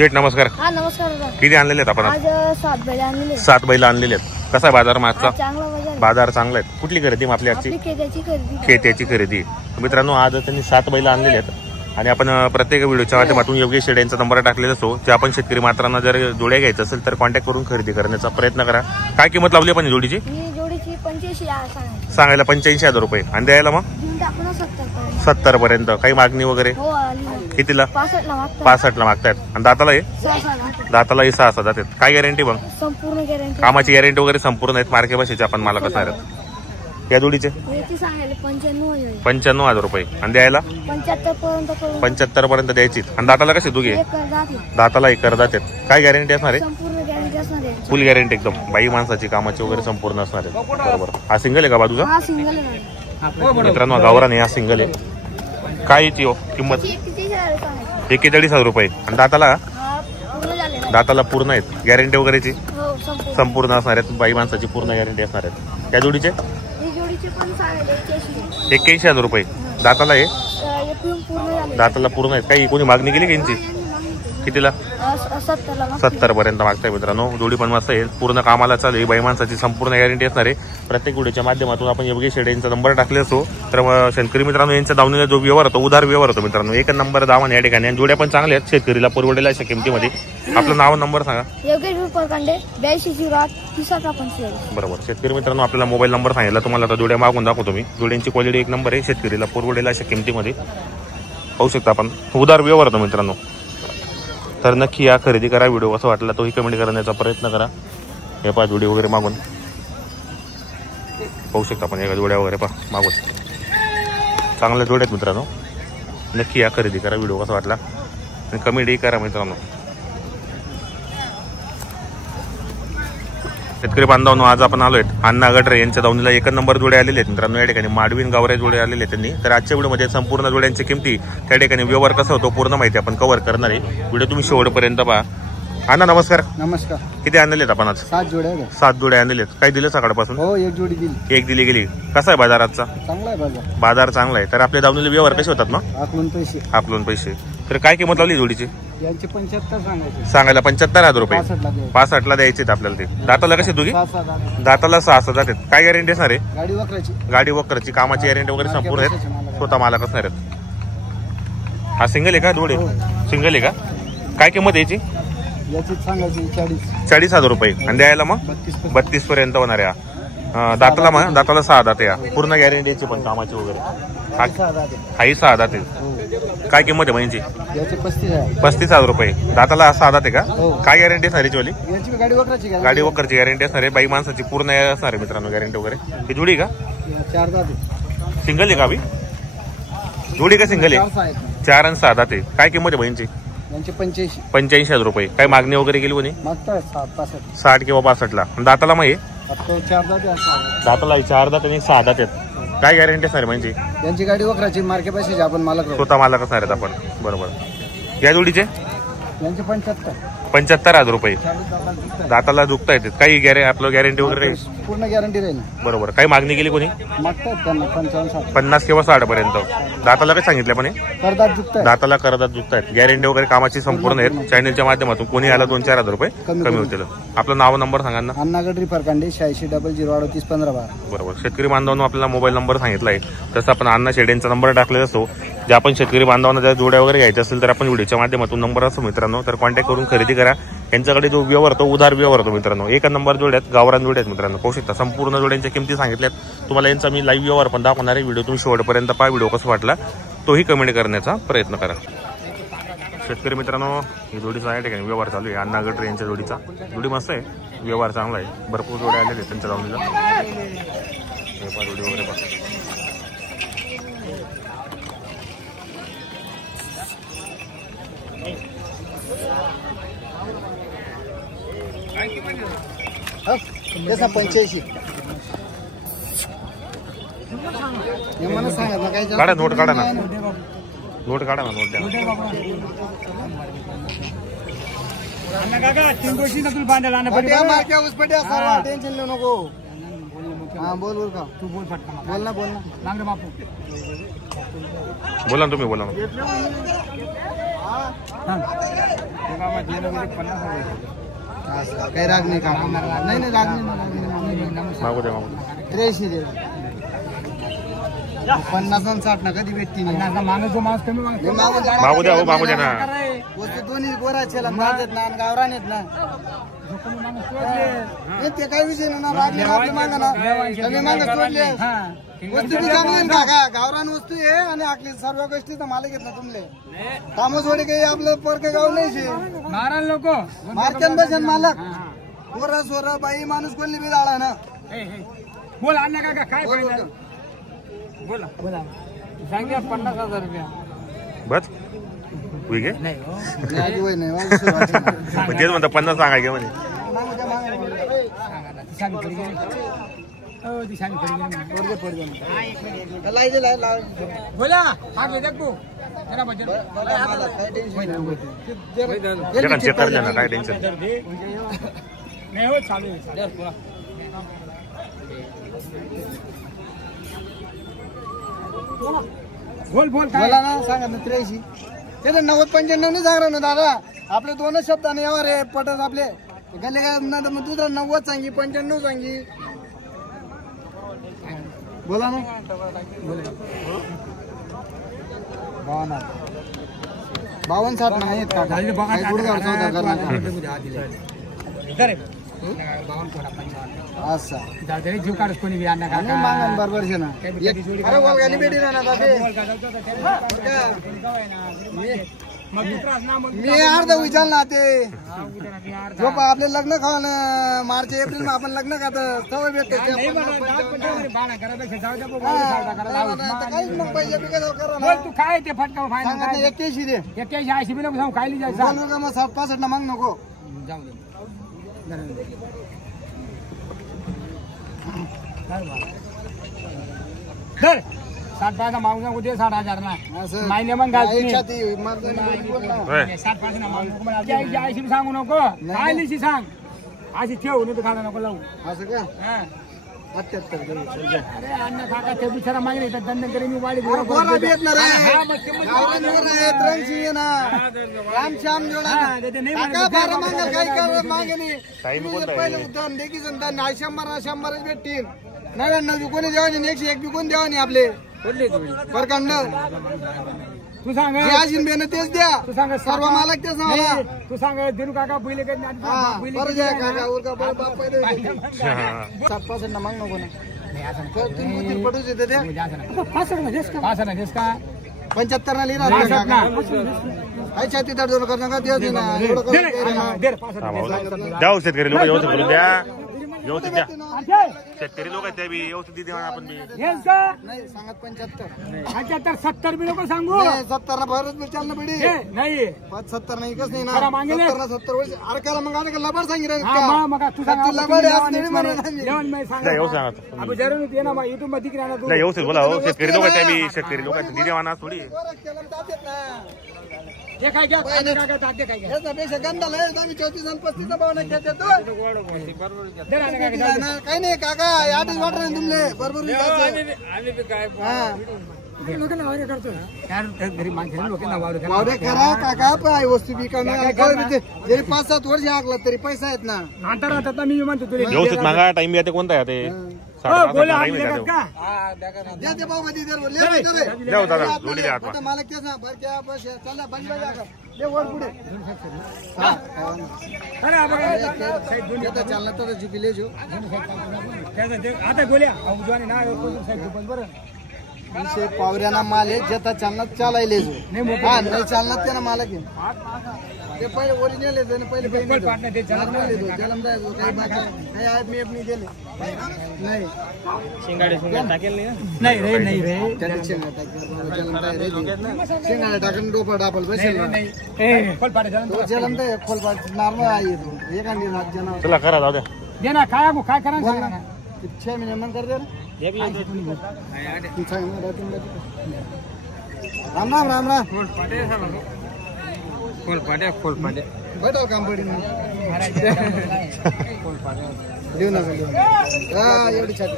शेठ नमस्कार. हा नमस्कार. किती आणलेले आहेत आपण आज 7 बैल आणलेले. 7 बैल आणलेले आहेत. कसा आहे बाजार मागचा? चांगला बाजार चांगला आहे. कुठली खरेदी मग आपली आजची? खेत्याची खरेदी. मित्रांनो आज त्यांनी 7 बैल आणलेले आहेत आणि आपण प्रत्येक व्हिडिओच्या माध्यमातून योगेश शेठ यांचा नंबर टाकलेला असतो. जे आपण शेतकरी मित्रांना जर जोड्या घ्यायचं असेल तर कॉन्टॅक्ट करून खरेदी करण्याचा प्रयत्न करा. काय किंमत लावली आपण जोडीची? जोडीची 85 सांगायला 85,000 रुपये आणि द्यायला मग 70 पर्यंत. काही मागणी वगैरे कितीला? 65 ला मागतायत. आणि दातालाही 6 जातात. काय गॅरंटी मग? संपूर्ण गॅरंटी. कामाची गॅरंटी वगैरे संपूर्ण आहेत. मार्के भाषेचे आपण मला कसं आहे या जोडीचे? 95,000 रुपये आणि द्यायला 75 पर्यंत द्यायची. आणि दाताला कशी दोघे? दाताला एक करदात आहेत. काय गॅरंटी असणार आहे? फुल गॅरंटी एकदम. बाई माणसाची कामाची वगैरे संपूर्ण असणार आहे. बरोबर. हा सिंगल आहे का बाजूचा? मित्रांनो गावरान हा सिंगल आहे. काय याची हो किंमत? 41,000 रुपये. आणि दाताला पूर्ण आहेत. गॅरंटी वगैरेची संपूर्ण असणार आहेत. बाई माणसाची पूर्ण गॅरंटी असणार आहेत. त्या जोडीचे 81,000 रुपये. दाताला आहे. दाताला पूर्ण आहेत. काही कोणी मागणी केली का यांची? कितीला? 70 पर्यंत मागताय. मित्रांनो जोडी पण मस्त आहे. पूर्ण कामाला चालू आहे. बाई माणसाची संपूर्ण गॅरंटी असणार आहे. प्रत्येक व्हिडिओच्या माध्यमातून आपण योगेश शेठ यांचा नंबर टाकले असतो. तर शेतकरी मित्रांनो यांच्या दावणीला जो व्यवहार होतो उधार व्यवहार होतो मित्रांनो. एक नंबर दावण या ठिकाणी. आणि जोड्या पण चांगल्या आहेत. शेतकरीला परवडेल अशा किमतीमध्ये. आपलं नाव नंबर सांगा. योगेश परकांडे 8208 बरोबर. शेतकरी मित्रांनो आपल्याला मोबाईल नंबर सांगितला तुम्हाला आता जोड्या मागून दाखवतो मी. जोड्यांची क्वालिटी एक नंबर आहे. शेतकरीला परवडेल अशा किमतीमध्ये पाहू शकता आपण. उधार व्यवहार होतो मित्रांनो. तर नक्की या खरेदी करा. व्हिडिओ कसा वाटला तोही कमेंट करण्याचा प्रयत्न करा. हे पहा जोडी वगैरे मागून पाहू शकता आपण. एका जोड्या वगैरे पहा मागून चांगल्या जोड्या आहेत मित्रांनो. नक्की या खरेदी करा. व्हिडिओ कसा वाटला आणि कमेंटही करा मित्रांनो. शेतकरी बांधवांनो आज आपण आलोय अण्णा गटरे यांच्या दावणीला 1 नंबर जोडे आलेले आहेत मित्रांनो. या ठिकाणी माडवीन गावरे जोडे आलेले आहेत त्यांनी. तर आजच्या व्हिडिओमध्ये संपूर्ण जोड्यांची किमती त्या ठिकाणी व्यवहार कसा होतो पूर्ण माहिती आपण कव्हर करणार आहे. व्हिडिओ तुम्ही शेवटपर्यंत पहा. अण्णा नमस्कार. नमस्कार. किती आणलेले आहेत आपण आज? 7 जोड्या. 7 जोड्या आणलेले आहेत. काय दिले सकाळपासून? हो एक जोडी दिली. एक दिली गेली. कसा आहे बाजार आजचा? चांगला आहे बाजार. बाजार चांगला आहे. तर आपल्या दावणीला व्यवहार कसे होतात मग? आपलून पैसे. तर काय किंमत लावली जोडीची? यांचे 75 सांगायचे. सांगायला 75,000 रुपये. 65 ला द्यायचे आपल्याला. ते दाताला कसे दोघी? दाताला 6 जातात. काय गॅरंटी असणार आहे? गाडी वक्राची कामाची गॅरंटी वगैरे संपूर्ण आहेत. स्वतः मालक असणार आहेत. हा सिंगल आहे का जोडे? सिंगल आहे का? काय किंमत याची? याची सांगायची 40,000 रुपये. आणि द्यायला मग 32 पर्यंत होणार आहे. दाताला 6 दात या. पूर्ण गॅरंटीची पण कामाची वगैरे. हाही 6 दात आहे. काय किंमत आहे म्हणजे? 35,000 रुपये. दाताला 6 दात आहे का? काय गॅरंटी असणार याची वाली? गाडी वक्राची गॅरंटी असणार आहे. बाई माणसाची पूर्ण असणार आहे मित्रांनो गॅरंटी वगैरे. ही जोडी का? 4 दात. सिंगल आहे का अभि? जोडी का सिंगल आहे? 4 आणि 6 दात आहे. काय किंमत आहे बहिणीची? 85,000 रुपये. काय मागणी वगैरे केली कोणी? 60 किंवा 65 ला. दाताला मग दाताला 4 दात आणि 6 दात आहेत. काय गॅरंटी असणार म्हणजे? यांची गाडी वक्राची मार्के पैसे आपण मालक स्वतः मालक असणार आहेत आपण. बरोबर. या जोडीचे 75,000 रुपये. दाताला दुखता येतात. काही आपलं गॅरंटी वगैरे पूर्ण गॅरंटी राहील. बरोबर. काही मागणी केली कोणी? 50 किंवा 60 पर्यंत. दाताला काय सांगितलं पण? दाताला करदात दुखतायत. गॅरंटी वगैरे कामाची संपूर्ण आहेत. चॅनलच्या माध्यमातून कोणी आला 2-4,000 रुपये कमी होतील. आपलं नाव नंबर सांगा ना. अण्णा गटरे फरकांडे 86003815. बरोबर. शेतकरी बांधवांनो आपल्याला मोबाईल नंबर सांगितलाय तसं आपण अण्णा शेठ यांचा नंबर टाकलेला असतो. जे आपण शेतकरी बांधवांना जर जोड्या वगैरे घ्यायच्या असेल तर आपण व्हिडिओच्या माध्यमातून नंबर असतो मित्रांनो. तर कॉन्टॅक्ट करून खरेदी करा. यांच्याकडे जो व्यवहार होतो उधार व्यवहार होतो मित्रांनो. 1 नंबर जोड्यात गावरान जोड्यात मित्रांनो. पाहू शकता संपूर्ण जोड्यांच्या किमती सांगितल्यात. तुम्हाला यांचा मी लाईव्ह व्यवहार पण दाखवणार आहे. व्हिडिओ तुम्ही शेवटपर्यंत पहा. व्हिडिओ कसा वाटला तोही कमेंट करण्याचा प्रयत्न करा. शेतकरी मित्रांनो ही जोडीचा या ठिकाणी व्यवहार चालू आहे. अण्णा गटरे यांच्या जोडीचा. जोडी मस्त आहे. व्यवहार चांगला आहे. भरपूर जोड्या आलेले त्यांच्या दावणीला. जोडी वगैरे पहा. त्याचा 85. काढा नोट काढा ना. नोट काढा ना. नोट द्या. टेन्शन घेऊ नको. हाँ बोल बोल का तू बोल फटका बोलना बोलना लांगडे बापू बोला तुम्ही बोला. काही राग नाही का? नाही राग नाही. मागू द्या 83 दे. 50 आणि 60 ना कधी भेटती नाही. मागू द्या हो, मागू द्या ना. वस्तू दोन्ही गोराचे नांदेत ना गावरान आहेत ना. ते काही विषय नाही ना. आपले मागा ना कमी मागा सोडले. वस्तू बी चांगली का गावरान वस्तू आहे आणि आपली सर्व गोष्टी तर मला घेतला तुमले कामच थोडे काही आपलं परक गाव नाही महाराज लोक मारक्यान बसेन मालक पोरा सोरा बाई माणूस कोणली बी जाळा ना. बोल अण्णा काका काय बोला बोला सांगा 50,000 रुपया बस होई गे नाही होय नाही तेच म्हणता 50 सांगायचे म्हणे. बोला मागे देखो चेक कर ना काय टेन्शन नाही हो चालू बोल बोल बोला ना सांगा ना 83 ते 90-95 नाही सांगा ना दादा. आपले दोनच शब्दाने यावर आहे पटत आपले गल्ले काय मग तुझा 90 सांगी 95 सांगी. बोला ना 52-60 नाही का गुडगाव चौदा करणार असं जीव काढ कोणी अण्णा काका मागण बरोबर आहे ना. अरे गोलगाली भेटी ना दादे मी अर्ध विचार ना ते झोप आपले लग्न खावा मार्च एप्रिल मध्ये आपण लग्न खात सवय भेटते. तू काय ते फटका फायदा 81 दे 81 बिल खायला जायचं बोलू का मग 67 ना माग नको. जाऊ दे धर 60 मागू नको दे 60,000 ना मायने मग घाल तुम्ही 60 ना मागू नको 80 सांगू नको खायलीशी सांग अशी ठेवू नाही तर खायला नको लावू असं का 78 अरे अण्णा काका ते बिचारा मागे नाही दंड करी मी वाडी गोरा बी येत ना रे गावरान गोरा आहे त्र्यांशी आहे ना राम श्याम जोडा काका बारा मागेल काही कर मागे नाही पहिले उदाहरण देखी जनता 100 भेटतील 99 कोणी देवानी 101 बी कोण देवानी आपले परखंड तू सांग बेन तेच द्या. तू सांग सर्व मालक तेच मला तू सांग दिनू काका पहिले बरं द्या काका उरका बरं बाप पहिले 7% ना माग नको ना तुम्ही पडूच येते द्या 75 ना लिहिणार काय छाती तडजोड करू नका देऊ दे ना एवढं करून द्या शेतकरी लोक व्यवस्थित करून द्या व्यवस्थित द्या. शेतकरी लोक आहेत त्या बी व्यवस्थित देऊ आपण बी नाही सांगत 75 70 बी नको सांगू 70 ना भरत चालणं पडी नाही 70 नाही कस नाही ना 70 वर्ष अडकायला मग आता लबाड सांगितलं मग तू सांग लबाड म्हणून व्यवस्थित बोला हो. शेतकरी लोक आहेत त्या बी शेतकरी लोक आहेत दिदेवाना थोडी काय याच्यापेक्षा गंधाला आम्ही 34 आणि 35 भावना घेतो काही नाही काका आधीच वाटत नाही तुमले बरोबर वावरे करा काका पाय वस्तू बिकायला जरी 5-7 वर्ष आगला तरी पैसा आहेत ना. आता मी म्हणतो तुला व्यवस्थित मागा टाइम येते कोणता आहे ते द्या ते भाऊ मध्ये द्या दादा जोडी द्या आता मला तेच ना भरक्या पैसे चला बंद दे वर पुढे चालला तर जिंकले जो आता गोल्या बरं विषय पावऱ्याना माल आहे ज्याचा चालना चालायले जो हा नाही चालणार त्याला मालक आहे ते पहिले ओरिजिनल आहे पहिले काही आहेत मी अपनी दिले नाही शेंगाडे टाकून डोपा डापल बसेल जलम खोलपाट नॉर्मल आहे एखादी चला करा जाऊ द्या दे ना काय करा सांगा ना 6 महिने मन कर दे राम राम राम राम खोलपाटे बैठो काम पडी देऊ नका एवढी छाती